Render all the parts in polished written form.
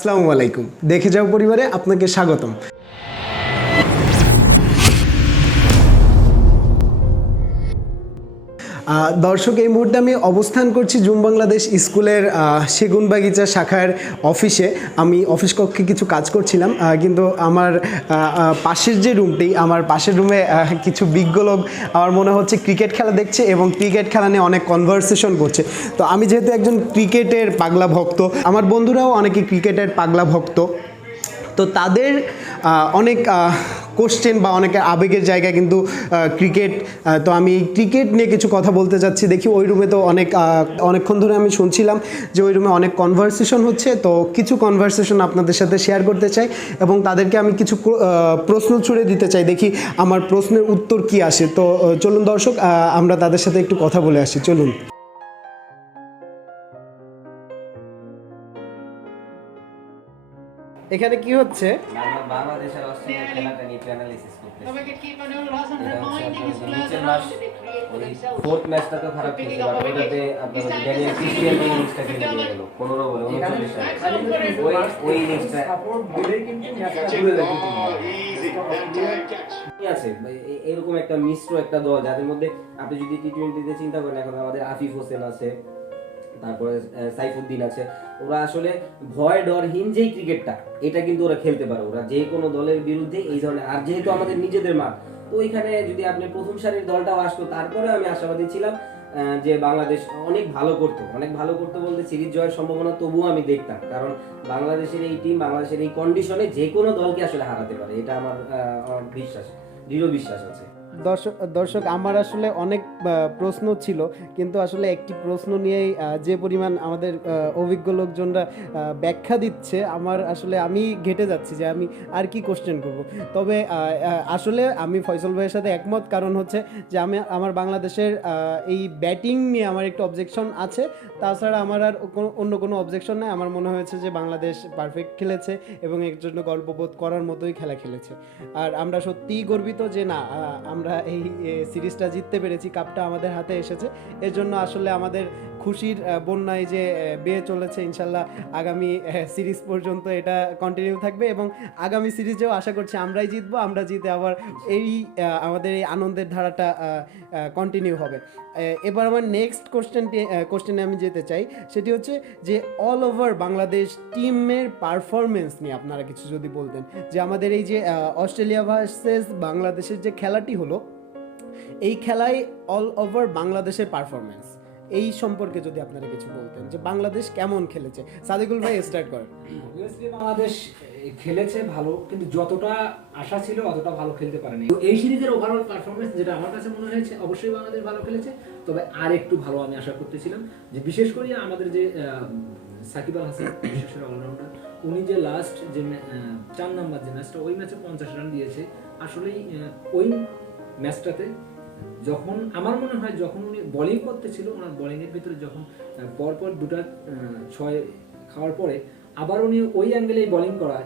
আসসালামু আলাইকুম। দেখে যাও পরিবারে আপনাকে স্বাগতম। দর্শক, এই মুহূর্তে আমি অবস্থান করছি জুম বাংলাদেশ স্কুলের সেগুনবাগিচা শাখার অফিসে। আমি অফিস কক্ষে কিছু কাজ করছিলাম, কিন্তু আমার পাশের যে রুমটি, আমার পাশের রুমে কিছু বিজ্ঞ লোক আমার মনে হচ্ছে ক্রিকেট খেলা দেখছে এবং ক্রিকেট খেলা নিয়ে অনেক কনভারসেশন করছে। তো আমি যেহেতু একজন ক্রিকেটের পাগলা ভক্ত, আমার বন্ধুরাও অনেকে ক্রিকেটের পাগলা ভক্ত, তো তাদের অনেক কোশ্চেন বা অনেকের আবেগের জায়গা কিন্তু ক্রিকেট। তো আমি ক্রিকেট নিয়ে কিছু কথা বলতে চাচ্ছি। দেখি ওই রুমে তো অনেকক্ষণ ধরে আমি শুনছিলাম যে ওই রুমে অনেক কনভারসেশন হচ্ছে, তো কিছু কনভারসেশন আপনাদের সাথে শেয়ার করতে চাই এবং তাদেরকে আমি কিছু প্রশ্ন ছুড়ে দিতে চাই, দেখি আমার প্রশ্নের উত্তর কি আসে। তো চলুন দর্শক, আমরা তাদের সাথে একটু কথা বলে আসি, চলুন। এখানে কি হচ্ছে? বাংলাদেশের অস্ট্রেলিয়া খেলাটা নিয়ে অ্যানালিসিস করতেছি। নিচের মাস ওই ফোর্থ ম্যাচটা তো খারাপ খেলছে, বাট ওটাতে আপনার ড্যানিয়েল ক্রিস্টিয়ান ইনিংসটা খেলে দিয়ে গেল 15 বলে 39 রানে। ওই ইনিংসটা সাপোর্ট দিলেই কিন্তু ম্যাচটা ঘুরে যাবে। আছে এরকম একটা মিশ্র একটা দল, যাদের মধ্যে আপনি যদি টি-20 তে চিন্তা করেন, এখন আমাদের আফিফ হোসেন আছে, তারপরে সাইফুদ্দিন আছে। ওরা আসলে ভয় ডরহীন যেই ক্রিকেটটা, এটা কিন্তু ওরা খেলতে পারে। ওরা যে কোনো দলের বিরুদ্ধে এই ধরনের, আর যেহেতু আমাদের নিজেদের মাঠ, তো ওইখানে যদি আপনি প্রথম সারির দলটাও আসতো, তারপরে আমি আশাবাদী ছিলাম যে বাংলাদেশ অনেক ভালো করতো বলতে সিরিজ জয়ের সম্ভাবনা তবুও আমি দেখতাম, কারণ বাংলাদেশের এই টিম, বাংলাদেশের এই কন্ডিশনে যে কোনো দলকে আসলে হারাতে পারে, এটা আমার বিশ্বাস, দৃঢ় বিশ্বাস আছে। দর্শক, আমার আসলে অনেক প্রশ্ন ছিল, কিন্তু আসলে একটি প্রশ্ন নিয়েই যে পরিমাণ আমাদের অভিজ্ঞ লোকজনরা ব্যাখ্যা দিচ্ছে, আমার আসলে আমি ঘেটে যাচ্ছি যে আমি আর কি কোশ্চেন করব। তবে আসলে আমি ফয়সল ভাইয়ের সাথে একমত, কারণ হচ্ছে যে আমার বাংলাদেশের এই ব্যাটিং নিয়ে আমার একটু অবজেকশন আছে। তাছাড়া আমার আর অন্য কোনো অবজেকশন নেই। আমার মনে হয়েছে যে বাংলাদেশ পারফেক্ট খেলেছে এবং এর জন্য গর্ববোধ করার মতোই খেলা খেলেছে। আর আমরা সত্যিই গর্বিত যে না, আমরা এই সিরিজটা জিততে পেরেছি, কাপটা আমাদের হাতে এসেছে। এর জন্য আসলে আমাদের খুশির বন্যায় যে বেয়ে চলেছে, ইনশাল্লাহ আগামী সিরিজ পর্যন্ত এটা কন্টিনিউ থাকবে এবং আগামী সিরিজেও আশা করছি আমরাই জিতবো। আমরা জিতে আবার আমাদের এই আনন্দের ধারাটা কন্টিনিউ হবে। এবার আমার নেক্সট কোশ্চেনে আমি যেতে চাই, সেটি হচ্ছে যে অল ওভার বাংলাদেশ টিমের পারফরমেন্স নিয়ে আপনারা কিছু যদি বলতেন, যে আমাদের এই যে অস্ট্রেলিয়া ভার্সেস বাংলাদেশের যে খেলাটি হলো, এই খেলায় অল ওভার বাংলাদেশের পারফরমেন্স এই সম্পর্কে যদি আপনারা কিছু বলতেন, যে বাংলাদেশ কেমন খেলেছে। সাদিকুল ভাই স্টার্ট করেন। অবভিয়াসলি বাংলাদেশ খেলেছে ভালো, কিন্তু যতটা আশা ছিল অতটা ভালো খেলতে পারেনি। এই সিরিজের ওভারঅল পারফরমেন্স যেটা আমার কাছে মনে হয়েছে, অবশ্যই বাংলাদেশ ভালো খেলেছে, তবে আর একটু ভালো আমি আশা করতেছিলাম। যে বিশেষ করে আমাদের যে সাকিব আল হাসান, বিশেষের অলরাউন্ডার, উনি যে লাস্ট যে 4 নাম্বার যে ম্যাচটা, ওই ম্যাচে 50 রান দিয়েছে। আসলেই ওই ম্যাচটাতে যখন আমার মনে হয়, যখন উনি বোলিং করতেছিল, ওনার বোলিংয়ের ভিতরে যখন পরপর দুটা 6 খাওয়ার পরে আবার উনি ওই অ্যাঙ্গেলে বোলিং করা,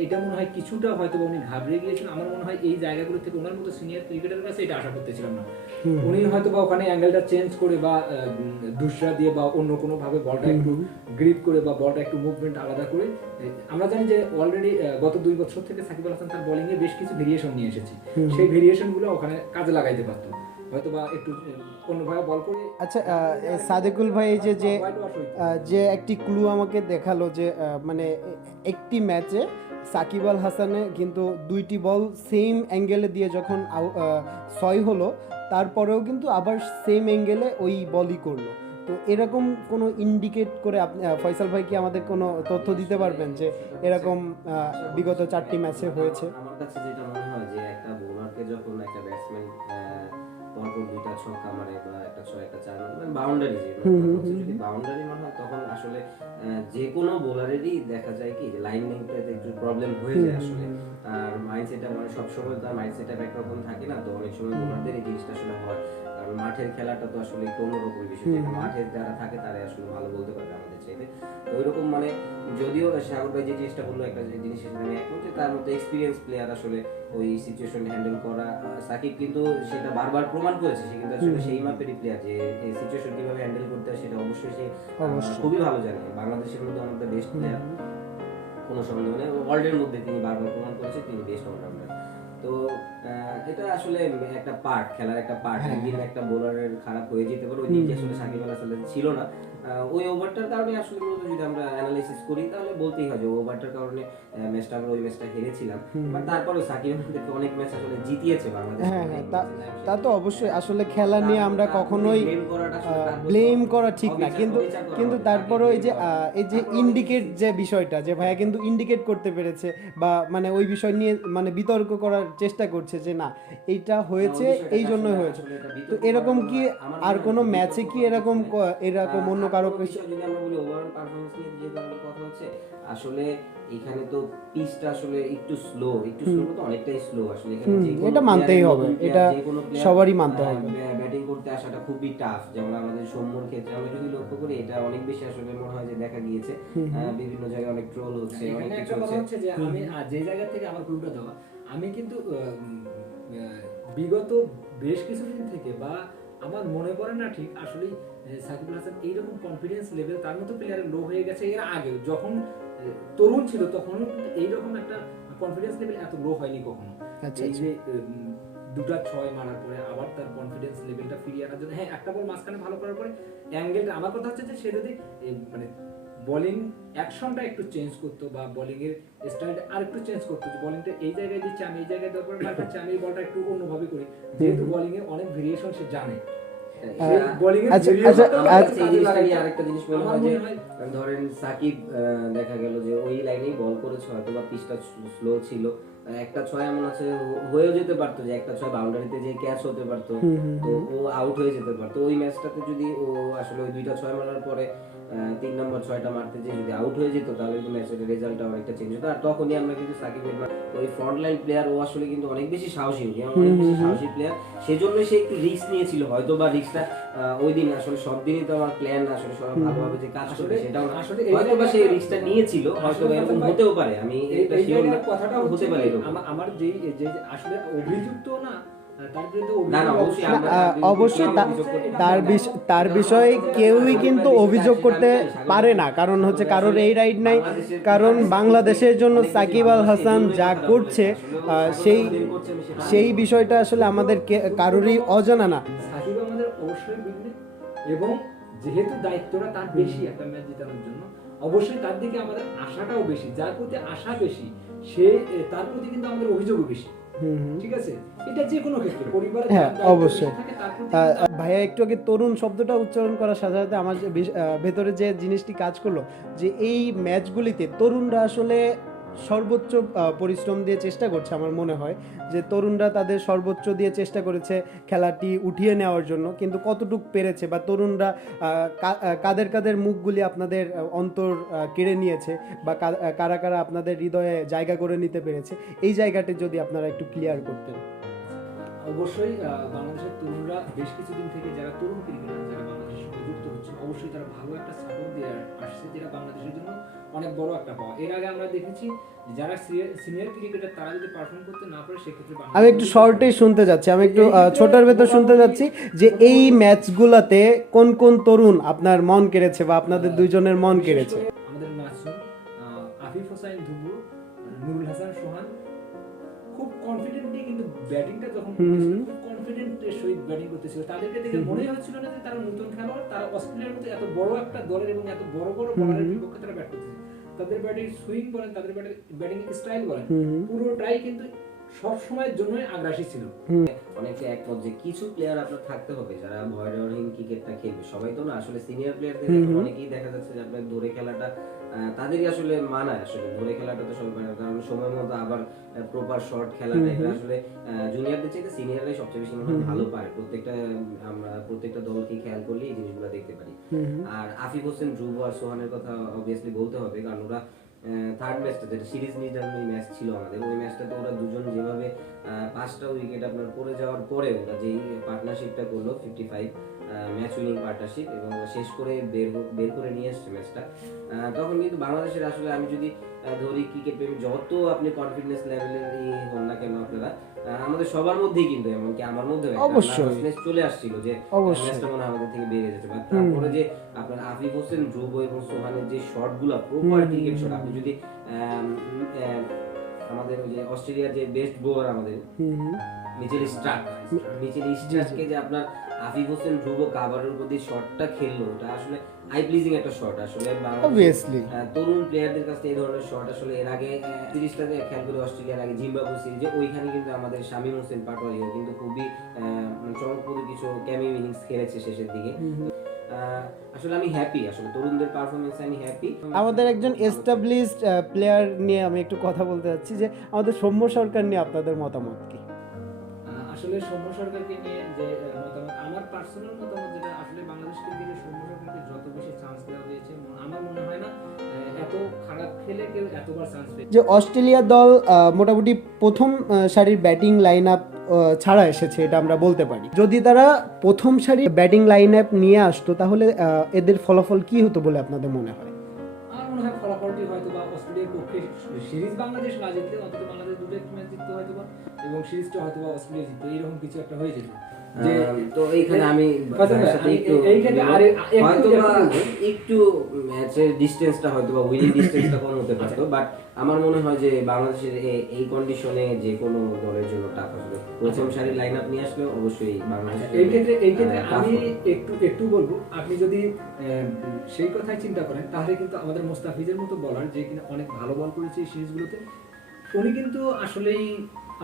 এইটা মনে হয় কিছুটা হয়তো উনি ঘাবড়ে গিয়েছিলেন। আমার মনে হয় এই জায়গাগুলো থেকে ওনার মতো সিনিয়র ক্রিকেটারের কাছে এটা আশা করতেছিলাম না। উনি হয়তো বা ওখানে অ্যাঙ্গেলটা চেঞ্জ করে বা দুসরা দিয়ে বা অন্য কোনো ভাবে বলটা একটু গ্রিপ করে বা বলটা একটু মুভমেন্ট আলাদা করে, আমরা জানি যে অলরেডি গত 2 বছর থেকে সাকিব আল হাসান তার বোলিংয়ে বেশ কিছু ভেরিয়েশন নিয়ে এসেছে, সেই ভেরিয়েশনগুলো ওখানে কাজে লাগাইতে পারতো হয়তো বা একটু অন্যভাবে বল করে। আচ্ছা, সাদেকুল ভাই যে একটি ক্লু আমাকে দেখালো, যে মানে একটি ম্যাচে সাকিব আল হাসানে কিন্তু 2টি বল সেম অ্যাঙ্গেলে দিয়ে যখন 6 হলো, তারপরেও কিন্তু আবার সেম অ্যাঙ্গেলে ওই বলই করলো। তো এরকম কোনো ইন্ডিকেট করে আপনি ফয়সাল ভাই কি আমাদের কোনো তথ্য দিতে পারবেন যে এরকম বিগত 4টি ম্যাচে হয়েছে? আমার কাছে যেটা মনে হয় যে একটা বোলারকে যখন একটা ব্যাটসম্যান পরপর 2টা ছক্কা মারে বা একটা 6 একটা 4 মানে বাউন্ডারি, যদি বাউন্ডারি মনে হয়, তখন আসলে যে কোনো বোলারেরই দেখা যায় কি লাইন লিংকটাতে একটু প্রবলেম হয়ে যায় আসলে। আর মাইন্ডসেটটা মানে সবসময় তার মাইন্ডসেটটা একরকম থাকে না, তো অনেক সময় বোলারদের এই জিনিসটা আসলে হয়, কারণ মাঠের খেলাটা তো আসলে একটু অন্যরকম বিষয়। মাঠের যারা থাকে তারাই আসলে ভালো বলতে পারবে আমাদের চাইতে। তো ওইরকম মানে, যদিও সাগর ভাই যে জিনিসটা বললো, একটা জিনিস আমি এখন যে তার মধ্যে এক্সপিরিয়েন্স প্লেয়ার আসলে ওই সিচুয়েশন হ্যান্ডেল করা, সাকিব কিন্তু সেটা বারবার প্রমাণ করেছে। সে কিন্তু আসলে সেই মাপেরই প্লেয়ার, যে এই সিচুয়েশন কিভাবে হ্যান্ডেল করতে হয় সেটা অবশ্যই সে খুবই ভালো জানে। বাংলাদেশের মধ্যে আমাদের বেস্ট প্লেয়ার। কোনো সন্দেহ নেই, ওয়ার্ল্ডের মধ্যে তিনি বারবার প্রমাণ করেছে তিনি বেস্ট অলরাউন্ডার। তো এটা আসলে একটা পার্ট, খেলার একটা পার্ট। একদিন একটা বোলারের খারাপ হয়ে যেতে পারে, ওই দিনটি আসলে সাকিব আল হাসান ছিল না। ওই ওভারটার কারণে আসলে মূলত যদি আমরা অ্যানালাইসিস করি তাহলে বলতেই হয় যে ওভারটার কারণে ম্যাচটা আমরা ওই ম্যাচটা হেরেছিলাম। বাট তারপরেও সাকিব আমাদেরকে অনেক ম্যাচ আসলে জিতিয়েছে বাংলাদেশ। হ্যাঁ হ্যাঁ, তা তো অবশ্যই। আসলে খেলা নিয়ে আমরা কখনোই ব্লেম করা ঠিক না, কিন্তু তারপরে এই যে ইন্ডিকেট যে বিষয়টা, যে ভাইয়া কিন্তু ইন্ডিকেট করতে পেরেছে বা মানে ওই বিষয় নিয়ে মানে বিতর্ক করার চেষ্টা করছে যে না এইটা হয়েছে এই জন্যই হয়েছে। তো এরকম কি আর কোনো ম্যাচে কি এরকম অন্য কারো যদি আমরা বলি ওভারঅল পারফরম্যান্স নিয়ে যে ধরনের কথা হচ্ছে, আসলে এখানে তো পিচটা আসলে একটু স্লো তো অনেকটাই স্লো আসলে। এখানে যে কোনো এটা মানতেই হবে, এটা সবারই মানতে হবে। ব্যাটিং করতে আসাটা খুবই টাফ। যেমন আমাদের সৌম্যর ক্ষেত্রে আমরা যদি লক্ষ্য করি, এটা অনেক বেশি আসলে মনে হয় যে দেখা গিয়েছে বিভিন্ন জায়গায় অনেক ট্রোল হচ্ছে, অনেক এখানে কিছু একটা কথা হচ্ছে। হচ্ছে যে আমি যে জায়গা থেকে আমার ক্লুটা দেওয়া, আমি কিন্তু বিগত বেশ কিছুদিন থেকে বা আমার মনে পড়ে না ঠিক আসলে সাকিব আল হাসান এইরকম কনফিডেন্স লেভেল তার মতো প্লেয়ারের লো হয়ে গেছে এর আগে, যখন তরুণ ছিল তখনও কিন্তু এইরকম একটা কনফিডেন্স লেভেল এত লো হয়নি কখনো। এই যে দুটা 6 মারার পরে আবার তার কনফিডেন্স লেভেলটা ফিরিয়ে আনার জন্য, হ্যাঁ একটা বল মাঝখানে ভালো করার পরে অ্যাঙ্গেলটা, আমার কথা হচ্ছে যে সে যদি মানে বোলিং অ্যাকশনটা একটু চেঞ্জ করতো বা বোলিং এর স্টাইলটা আর একটু চেঞ্জ করতো, যে বোলিংটা এই জায়গায় দিচ্ছে আমি এই জায়গায় দেওয়ার পরে মার খাচ্ছি, আমি এই বলটা একটু অন্যভাবে করি, যেহেতু বোলিং এর অনেক ভেরিয়েশন সে জানে। আরেকটা জিনিস মনে হয় যে ধরেন সাকিব দেখা গেল যে ওই লাইনেই বল করেছে, হয়তো বা পিচটা স্লো ছিল, একটা 6 এমন আছে হয়েও যেতে পারতো যে একটা 6 বাউন্ডারিতে যে ক্যাচ হতে পারতো, তো ও আউট হয়ে যেতে পারতো। ওই ম্যাচটাতে যদি ও আসলে ওই দুইটা 6 মারার পরে 3 নম্বর 6টা মারতে যে যদি আউট হয়ে যেত তাহলে কিন্তু ম্যাচের রেজাল্টটা অনেকটা চেঞ্জ হতো। আর তখনই আমরা কিন্তু সাকিবের ওই ফ্রন্ট লাইন প্লেয়ার, ও আসলে কিন্তু অনেক বেশি সাহসী, অনেক বেশি সাহসী প্লেয়ার, সেজন্যই সে একটু রিস্ক নিয়েছিল। হয়তো বা রিস্কটা ওই দিন আসলে সব দিনই তো আমার প্ল্যান আসলে সব ভালোভাবে যে কাজ করবে সেটাও না, হয়তো বা সেই রিস্কটা নিয়েছিল, হয়তো এরকম হতেও পারে। আমি এটা শিওর না, কথাটা হতে পারে এরকম। আমার যে আসলে অভিযুক্ত না তার বিরুদ্ধে অবশ্যই তার বিষয়ে কেউই কিন্তু অভিযোগ করতে পারে না, কারণ হচ্ছে কারোর এই রাইট নাই। কারণ বাংলাদেশের জন্য সাকিব আল হাসান যা করছে সেই বিষয়টা আসলে আমাদের কারোরই অজানা না। সাকিব আমাদের অবশ্যই এবং যেহেতু দায়িত্বটা তার বেশি একটা ম্যাচ জেতানোর জন্য, অবশ্যই তার দিকে আমাদের আশাটাও বেশি। যার প্রতি আশা বেশি সে তার প্রতি কিন্তু আমাদের অভিযোগও বেশি। ঠিক আছে, এটা যে কোনো ক্ষেত্রে পরিবারে। হ্যাঁ অবশ্যই। ভাইয়া একটু আগে তরুণ শব্দটা উচ্চারণ করার সাথে সাথে আমার ভেতরে যে জিনিসটি কাজ করলো, যে এই ম্যাচগুলিতে তরুণরা আসলে সর্বোচ্চ পরিশ্রম দিয়ে চেষ্টা করছে। আমার মনে হয় যে তরুণরা তাদের সর্বোচ্চ দিয়ে চেষ্টা করেছে খেলাটি উঠিয়ে নেওয়ার জন্য, কিন্তু কতটুকু পেরেছে বা তরুণরা কাদের কাদের মুখগুলি আপনাদের অন্তর কেড়ে নিয়েছে বা কারা কারা আপনাদের হৃদয়ে জায়গা করে নিতে পেরেছে, এই জায়গাটি যদি আপনারা একটু ক্লিয়ার করতেন। অবশ্যই বাংলাদেশের তরুণরা বেশ কিছুদিন থেকে যারা তরুণ ক্রিকেটার যারা বাংলাদেশের সঙ্গে যুক্ত হচ্ছে, অবশ্যই তারা ভালো একটা সাপোর্ট দিয়ে আসছে, যেটা বাংলাদেশের জন্য অনেক বড় একটা পাওয়া। এর আগে আমরা দেখেছি যারা সিনিয়র ক্রিকেটার তারা যদি পারফর্ম করতে না পারে সেক্ষেত্রে আমি একটু শর্টেই শুনতে যাচ্ছি, আমি একটু ছোটার ভেতর শুনতে যাচ্ছি যে এই ম্যাচগুলোতে কোন কোন তরুণ আপনার মন কেড়েছে বা আপনাদের দুইজনের মন কেড়েছে? আমাদের মাসুম, আফিফ হোসাইন ধুবু, নুরুল হাসান সোহান খুব কনফিডেন্টলি কিন্তু ব্যাটিংটা যখন কনফিডেন্টের সহিত ব্যাটিং করতেছিল, তাদেরকে দেখে মনে হচ্ছিল না যে তারা নতুন খেলোয়াড়, তারা অস্ট্রেলিয়ার মধ্যে এত বড় একটা দলের এবং এত বড় বড় বলারের বিপক্ষে তারা ব্যাট করতেছে। তাদের ব্যাটিং সুইং বলেন, তাদের ব্যাটিং স্টাইল বলেন, পুরোটাই কিন্তু সব সময়ের জন্যই আগ্রাসী ছিল। অনেকে একমত যে কিছু প্লেয়ার আপনার থাকতে হবে যারা ভয়ডরহীন ক্রিকেটটা খেলবে। সবাই তো না, আসলে সিনিয়র প্লেয়ারদের অনেকেই দেখা যাচ্ছে যে আপনার ধরে খেলাটা তাদেরই আসলে মানায়। আসলে ধরে খেলাটা তো সবাই মানায়, কারণ সময় মতো আবার প্রপার শট খেলাটা এটা আসলে জুনিয়রদের চাইতে সিনিয়ররাই সবচেয়ে বেশি ভালো পারে। প্রত্যেকটা দলকে খেয়াল করলে এই জিনিসগুলো দেখতে পারি। আর আফিফ হোসেন, ধ্রুব আর সোহানের কথা অবভিয়াসলি বলতে হবে, কারণ ওরা থার্ড ম্যাচটা যেটা সিরিজ নির্ধারণী ম্যাচ ছিল আমাদের, ওই ম্যাচটাতে ওরা দুজন যেভাবে 5টা উইকেট আপনার পড়ে যাওয়ার পরে ওরা যেই পার্টনারশিপটা করলো 55, ম্যাচ উইনিং পার্টনারশিপ এবং শেষ করে বের করে নিয়ে আসছে ম্যাচটা। তখন কিন্তু বাংলাদেশের আসলে আমি যদি ধরি ক্রিকেট প্রেমী যত আপনি কনফিডেন্স লেভেলের হন না কেন আপনারা, আমাদের সবার মধ্যেই কিন্তু এমনকি আমার মধ্যে অবশ্যই চলে আসছিল যে অবশ্যই ম্যাচটা মনে হয় আমাদের থেকে বেড়ে যাচ্ছে। বাট তারপরে যে আপনার আফিফ হোসেন, ধ্রুব এবং সোহানের যে শটগুলো প্রপার ক্রিকেট শট, আপনি যদি আমাদের ওই যে অস্ট্রেলিয়ার যে বেস্ট বোলার আমাদের মিচেল স্টার্ককে যে আপনার আফিফ হোসেন ধ্রুব কাভারের উপর দিয়ে শটটা খেললো, ওটা আসলে আই প্লিজিং একটা শট। আসলে অবভিয়াসলি তরুণ প্লেয়ারদের কাছে এই ধরনের শট আসলে এর আগে সিরিজটাতে খেয়াল করে অস্ট্রেলিয়ার আগে জিম্বাবুয়ে সিরিজে, ওইখানে কিন্তু আমাদের শামীম হোসেন পাটোয়ারিও কিন্তু খুবই চমকপ্রদ কিছু ক্যামি ইনিংস খেলেছে শেষের দিকে। আসলে আমি হ্যাপি, আসলে তরুণদের পারফরমেন্সে আমি হ্যাপি। আমাদের একজন এস্টাবলিশড প্লেয়ার নিয়ে আমি একটু কথা বলতে চাচ্ছি যে আমাদের সৌম্য সরকার নিয়ে আপনাদের মতামত কি? আসলে সৌম্য সরকারকে নিয়ে যে মতামত, আমার পার্সোনাল মতামত যেটা, আসলে বাংলাদেশ ক্রিকেটে সৌম্য সরকারকে যত বেশি চান্স দেওয়া হয়েছে আমার মনে হয় না এত খারাপ খেলে কেউ এতবার চান্স পেয়েছে। যে অস্ট্রেলিয়া দল মোটামুটি প্রথম সারির ব্যাটিং লাইন আপ ছাড়া এসেছে, এটা আমরা বলতে পারি। যদি তারা প্রথম সারির ব্যাটিং লাইন আপ নিয়ে আসতো তাহলে এদের ফলাফল কি হতো বলে আপনাদের মনে হয়? আমার মনে হয় ফলাফলটি হয়তো বা অস্ট্রেলিয়ার পক্ষে সিরিজ বাংলাদেশ না জিতলে অন্তত বাংলাদেশ দুটো একটু ম্যাচ জিততো হয়তো বা, এবং সিরিজটা হয়তো বা অস্ট্রেলিয়া জিততো, এইরকম কিছু একটা হয়ে যেত। তো এইখানে আমি একটু ম্যাচের ডিসটেন্সটা হয়তো বা উইনিং ডিসটেন্সটা কম হতে পারতো, বাট আমার মনে হয় যে বাংলাদেশের এই কন্ডিশনে যে কোনো দলের জন্য টাফ আসবে। প্রথম সারির লাইন আপ নিয়ে আসলে অবশ্যই বাংলাদেশ। এই ক্ষেত্রে আমি একটু বলবো, আপনি যদি সেই কথাই চিন্তা করেন তাহলে কিন্তু আমাদের মোস্তাফিজের মতো বলার, যে কিনা অনেক ভালো বল করেছে এই সিরিজগুলোতে, উনি কিন্তু আসলেই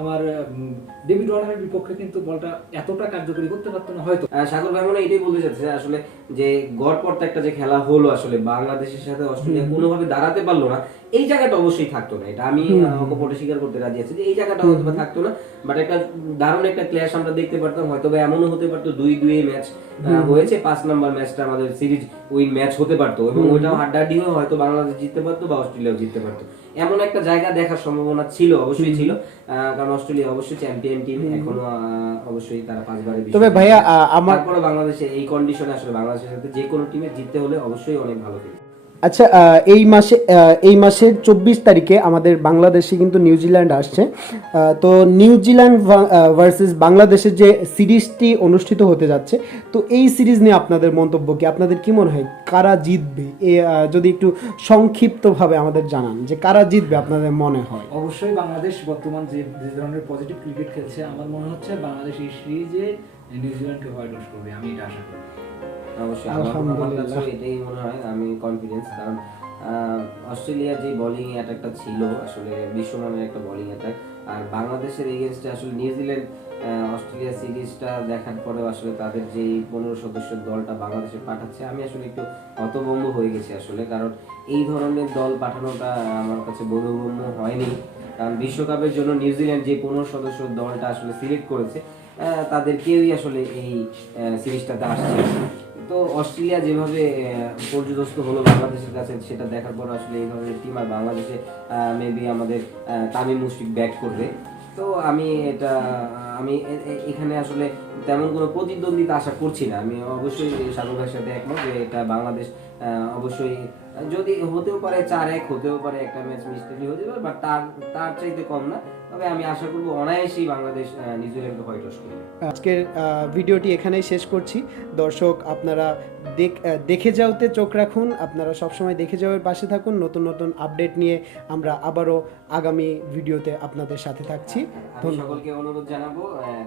আমার ডেভিড ওয়ার্নারের বিপক্ষে কিন্তু বলটা এতটা কার্যকরী করতে পারতো না হয়তো। সাগর ভাই মনে এটাই বলতে চাচ্ছে আসলে যে গড়পড়তা একটা যে খেলা হলো আসলে বাংলাদেশের সাথে অস্ট্রেলিয়া কোনোভাবে দাঁড়াতে পারলো না, এই জায়গাটা অবশ্যই থাকতো না। এটা আমি কপটে স্বীকার করতে রাজি আছি যে এই জায়গাটা হয়তো বা থাকতো না, বাট একটা দারুণ একটা ক্ল্যাশ আমরা দেখতে পারতাম। হয়তো বা এমনও হতে পারতো 2-2 ম্যাচ হয়েছে, 5 নাম্বার ম্যাচটা আমাদের সিরিজ উইন ম্যাচ হতে পারতো এবং ওইটাও হাড্ডাহাড্ডি হয়ে হয়তো বাংলাদেশ জিততে পারতো বা অস্ট্রেলিয়াও জিততে পারতো। এমন একটা জায়গা দেখার সম্ভাবনা ছিল, অবশ্যই ছিল, কারণ অস্ট্রেলিয়া অবশ্যই চ্যাম্পিয়ন টিম, এখনো অবশ্যই তারা 5 বারের বিশ্ব। তবে ভাইয়া তারপরে বাংলাদেশে এই কন্ডিশনে আসলে বাংলাদেশের সাথে যে কোনো টিমে জিততে হলে অবশ্যই অনেক ভালো খেলে। আচ্ছা, এই মাসের 24 তারিখে আমাদের বাংলাদেশে কিন্তু নিউজিল্যান্ড আসছে। তো নিউজিল্যান্ড ভার্সেস বাংলাদেশের যে সিরিজটি অনুষ্ঠিত হতে যাচ্ছে, তো এই সিরিজ নিয়ে আপনাদের মন্তব্য কি? আপনাদের কি মনে হয় কারা জিতবে? যদি একটু সংক্ষিপ্তভাবে আমাদের জানান যে কারা জিতবে আপনাদের মনে হয়। অবশ্যই বাংলাদেশ বর্তমান যে ধরনের পজিটিভ ক্রিকেট খেলছে, আমার মনে হচ্ছে বাংলাদেশ এই সিরিজে নিউজিল্যান্ডকে হোয়াইট ওয়াশ করবে, আমি এটা আশা করি। অবশ্যই আমার কাছে এটাই মনে হয়, আমি কনফিডেন্স, কারণ অস্ট্রেলিয়ার যে বোলিং অ্যাটাকটা ছিল আসলে বিশ্বমানের একটা বোলিং অ্যাটাক, আর বাংলাদেশের এগেইনস্টে আসলে নিউজিল্যান্ড অস্ট্রেলিয়া সিরিজটা দেখার পরেও আসলে তাদের যে 15 সদস্যের দলটা বাংলাদেশে পাঠাচ্ছে, আমি আসলে একটু হতভম্ব হয়ে গেছি আসলে, কারণ এই ধরনের দল পাঠানোটা আমার কাছে বোধগম্য হয়নি। কারণ বিশ্বকাপের জন্য নিউজিল্যান্ড যে 15 সদস্যের দলটা আসলে সিলেক্ট করেছে, তাদের কেউই আসলে এই সিরিজটাতে আসছে। তো অস্ট্রেলিয়া যেভাবে পর্যদস্ত হলো বাংলাদেশের কাছে, সেটা দেখার পর আসলে এই ধরনের টিম আর বাংলাদেশে মেবি আমাদের তামিম মুশফিক ব্যাট করবে। তো আমি এখানে আসলে তেমন কোনো প্রতিদ্বন্দ্বিতা আশা করছি না। আমি অবশ্যই সাগর ভাইয়ের সাথে একমত যে এটা বাংলাদেশ অবশ্যই, যদি হতেও পারে 4-1, হতেও পারে একটা ম্যাচ মিস্টেকলি হতে পারে, বাট তার চাইতে কম না। তবে আমি আশা করবো অনায়াসেই বাংলাদেশ নিউজিল্যান্ডকে হোয়াইট ওয়াশ করবে। আজকের ভিডিওটি এখানেই শেষ করছি। দর্শক, আপনারা দেখে যাওতে চোখ রাখুন, আপনারা সবসময় দেখে যাওয়ার পাশে থাকুন। নতুন নতুন আপডেট নিয়ে আমরা আবারও আগামী ভিডিওতে আপনাদের সাথে থাকছি। আমি সকলকে অনুরোধ জানাবো,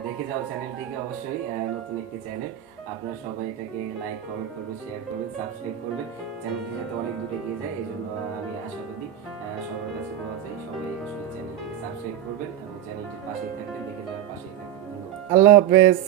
দেখে যাও চ্যানেলটিকে, অবশ্যই নতুন একটি চ্যানেল, আপনারা সবাই এটাকে লাইক, কমেন্ট করবেন, শেয়ার করবেন, সাবস্ক্রাইব করবেন, চ্যানেলটি যাতে অনেক দূরে এগিয়ে যায়। এই জন্য আমি আশাবাদী, সবার কাছে দোয়া চাই সবাই আসলে চ্যানেলটিকে সাবস্ক্রাইব করবেন এবং চ্যানেলটির পাশেই থাকবেন, দেখে যাওয়ার পাশেই থাকবেন। ধন্যবাদ। আল্লাহ হাফেজ।